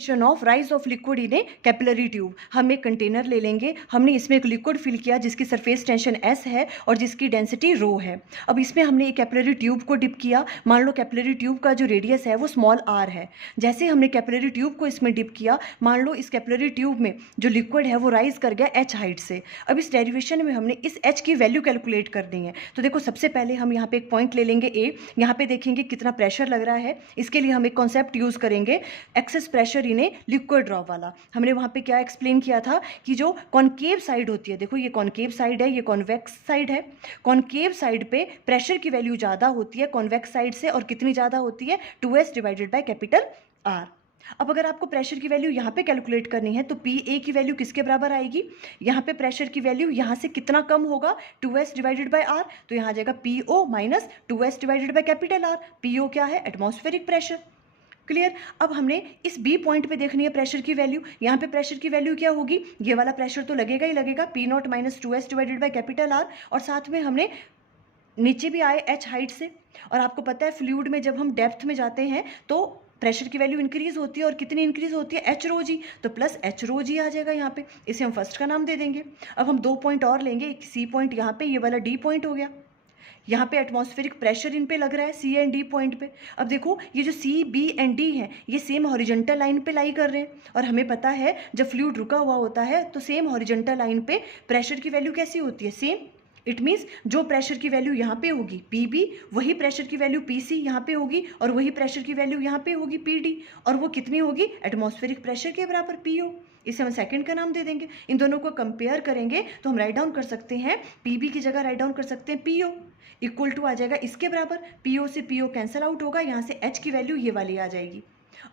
Of rise of liquid in A capillary tube. हम एक container ले लेंगे, हमने इसमें एक लिक्विड फिल किया जिसकी सरफेस टेंशन S है और जिसकी डेंसिटी रो है। अब इसमें हमने एक कैपिलरी ट्यूब को डिप किया। मान लो कैपिलरी ट्यूब का जो रेडियस है वो स्मॉल r है। जैसे हमने कैपिलरी ट्यूब को इसमें डिप किया, मान लो इस कैपिलरी ट्यूब में जो लिक्विड है वो राइज कर गया h हाइट से। अब इस डेरिवेशन में हमने इस h की वैल्यू कैलकुलेट करनी है। तो देखो सबसे पहले हम यहाँ पे एक पॉइंट ले लेंगे A, यहाँ पे देखेंगे कितना प्रेशर लग रहा है। इसके लिए हम एक कॉन्सेप्ट यूज करेंगे, excess pressure in a liquid drop वाला। हमने वहाँ पे क्या एक्सप्लेन किया था कि जो कॉनकेव साइड होती है, देखो ये कॉनकेव साइड है, ये कॉन्वेक्स साइड है। कॉनकेव साइड पे प्रेशर की वैल्यू ज़्यादा होती है कॉन्वेक्स साइड से, और कितनी ज़्यादा होती है 2s divided by capital R। अब अगर आपको प्रेशर की वैल्यू यहाँ पे कैलकुलेट करनी है तो पी ए की वैल्यू किसके बराबर आएगी, यहाँ पे प्रेशर की वैल्यू यहाँ से कितना कम होगा 2s डिवाइडेड बाय R, तो यहाँ आ जाएगा P O minus 2s divided by capital R। P O क्या है, एटमॉस्फेरिक प्रेशर। क्लियर। अब हमने इस बी पॉइंट पे देखनी है प्रेशर की वैल्यू। यहाँ पे प्रेशर की वैल्यू क्या होगी, ये वाला प्रेशर तो लगेगा ही लगेगा, P not minus 2s divided by capital R, और साथ में हमने नीचे भी आए h हाइट से। और आपको पता है फ्लूइड में जब हम डेप्थ में जाते हैं तो प्रेशर की वैल्यू इंक्रीज होती है, और कितनी इंक्रीज होती है, h रो जी, तो प्लस h रो जी आ जाएगा यहाँ पे। इसे हम फर्स्ट का नाम दे देंगे। अब हम दो पॉइंट और लेंगे, एक सी पॉइंट यहाँ पे, ये वाला डी पॉइंट हो गया। यहाँ पे एटमॉस्फेरिक प्रेशर इन पे लग रहा है सी एंड डी पॉइंट पे। अब देखो ये जो सी बी एंड डी है ये सेम हॉरिजॉन्टल लाइन पे लाई कर रहे हैं, और हमें पता है जब फ्लूइड रुका हुआ होता है तो सेम हॉरिजॉन्टल लाइन पे प्रेशर की वैल्यू कैसी होती है, सेम। इट मीन्स जो प्रेशर की वैल्यू यहाँ पे होगी पी बी, वही प्रेशर की वैल्यू पी सी यहाँ पे होगी, और वही प्रेशर की वैल्यू यहाँ पे होगी पी डी, और वो कितनी होगी, एटमॉस्फेरिक प्रेशर के बराबर पी ओ। इसे हम सेकंड का नाम दे देंगे। इन दोनों को कंपेयर करेंगे तो हम राइट डाउन कर सकते हैं, पी बी की जगह राइट डाउन कर सकते हैं पी ओ इक्वल टू आ जाएगा इसके बराबर, पी ओ से पी ओ कैंसिल आउट होगा, यहाँ से एच की वैल्यू ये वाली आ जाएगी।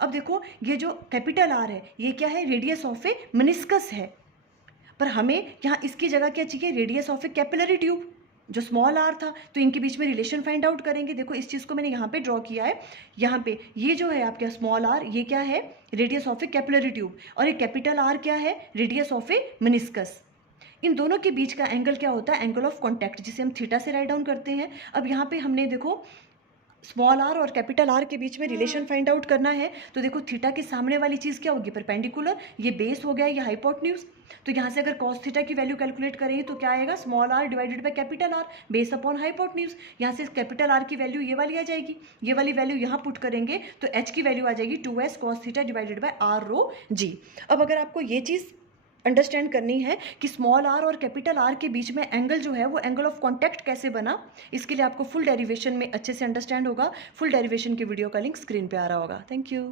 अब देखो ये जो कैपिटल आर है ये क्या है, रेडियस ऑफ ए मेनिस्कस है, पर हमें यहाँ इसकी जगह क्या चाहिए, radius of A capillary tube जो स्मॉल आर था। तो इनके बीच में रिलेशन फाइंड आउट करेंगे। देखो इस चीज़ को मैंने यहाँ पे ड्रॉ किया है, यहाँ पे ये जो है आपका स्मॉल आर ये क्या है, radius of A capillary tube, और ये कैपिटल आर क्या है, रेडियस ऑफ ए मेनिस्कस। इन दोनों के बीच का एंगल क्या होता है, एंगल ऑफ कॉन्टैक्ट, जिसे हम थीटा से राइट डाउन करते हैं। अब यहाँ पे हमने देखो स्मॉल आर और कैपिटल आर के बीच में रिलेशन फाइंड आउट करना है, तो देखो थीटा के सामने वाली चीज़ क्या होगी, परपेंडिकुलर, ये बेस हो गया, ये हाइपोटेन्यूज। तो यहाँ से अगर कॉस थीटा की वैल्यू कैलकुलेट करेंगे तो क्या आएगा, small R divided by capital R base upon hypotenuse. यहाँ से कैपिटल आर की वैल्यू ये वाली आ जाएगी, ये वाली वैल्यू यहाँ पुट करेंगे तो एच की वैल्यू आ जाएगी 2s cos theta divided by R rho G. अब अगर आपको ये चीज़ अंडरस्टैंड करनी है कि स्मॉल आर और कैपिटल आर के बीच में एंगल जो है वो एंगल ऑफ कॉन्टैक्ट कैसे बना, इसके लिए आपको फुल डेरिवेशन में अच्छे से अंडरस्टैंड होगा। फुल डेरिवेशन की वीडियो का लिंक स्क्रीन पे आ रहा होगा। Thank you.